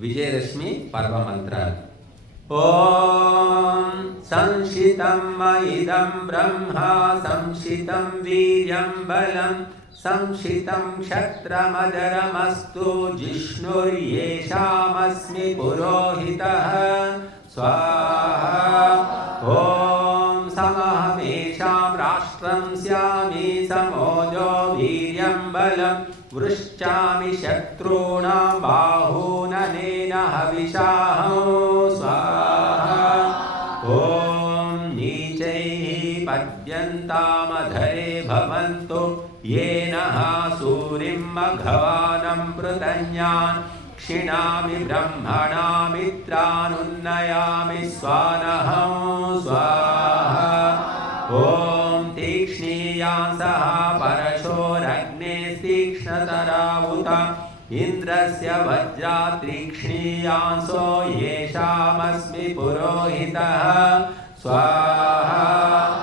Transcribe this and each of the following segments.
विजयदशमी पर्व मंत्र संशितं मयिदं ब्रह्मा, संशितं वीर्यं बलम् संशितं क्षत्रमदरमस्तु, जिष्णुर्येषामस्मि पुरोहितः। स्वाहा। ॐ समहमेषां राष्ट्रं स्यामि, समोजो वीर्यं बलं वृश्चामि शत्रूणां पर्यन्तामधरे भवन्तु येनः सूरिं मघवानं मृतन्यान् क्षिणामि ब्रह्मणा मित्रानुन्नयामि स्वानहं स्वाहा ॐ तीक्ष्णीया सह परशोरग्ने तीक्ष्णतरावुत इन्द्रस्य वज्रा तीक्ष्णीयांसो येषामस्मि पुरोहितः स्वाहा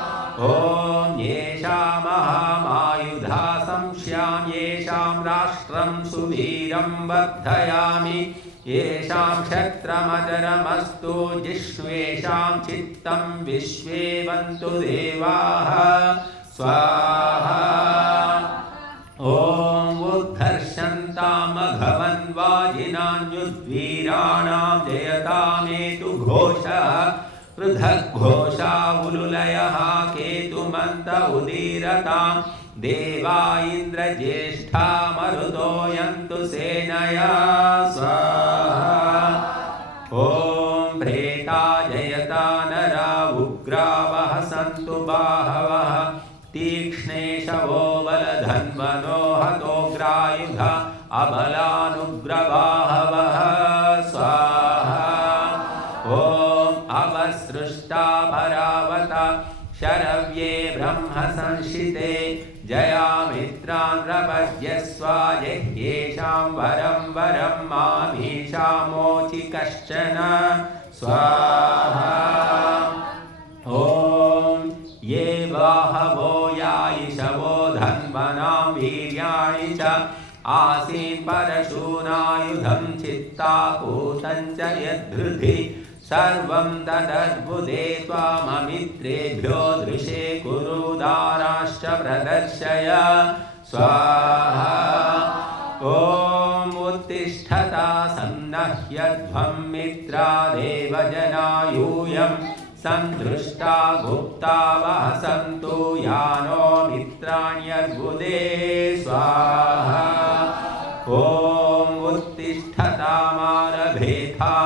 राष्ट्रं सुवीरं वर्धयामि। येषां क्षत्रमदरमस्तु जिष्वेषां चित्तं विश्वेवन्तु देवाः। स्वाहा। ॐ उद्धर्षन्तामघवन्वाजिनान्युद्वीराणां जयतामेतु घोषः। पृथग्घोषा उलुलयः केतुमन्त उदीरतां देवा इन्द्रज्येष्ठा मरुतो यन्तु सेनया स्वाहा ॐ प्रेता जयता नरा उग्रावः सन्तु बाहवः तीक्ष्णेशवो बलधन्वनो हतोग्रायुध अबलानुग्रबाहवः शरव्ये ब्रह्म संशिते जयामित्रान्द्रपद्यस्वाजेह्येषां वरं वरं मामीषामोचि कश्चन स्वाहा। ॐ ये बाहवो यायिषवो धन्वनां वीर्याणि च। आसीन् परशूनायुधं चित्ताकूतं च यद्धृधि सर्वं तदद्भुते त्वाममित्रेभ्यो प्रदर्शय स्वाहा। ॐ उत्तिष्ठता सन्नह्यध्वं मित्रादेव जनायूयं सन्दृष्टा गुप्ता वहसन्तु यानो मित्राण्यर्बुदे। स्वाहा। ॐ उत्तिष्ठतामारभेथाम्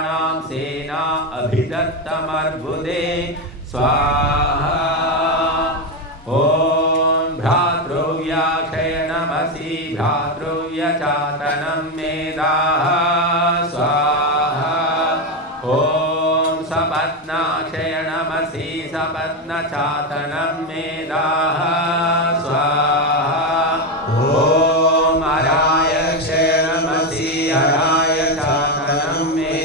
अमित्राणां सेना अभिदत्तमर्बुदे। स्वाहा। ॐ भ्रातृव्याक्षयणमसि भ्रातृव्यचातनं मेदाः स्वाहा। ॐ सपत्नाक्षयणमसि सपत्नचातनं मेदाः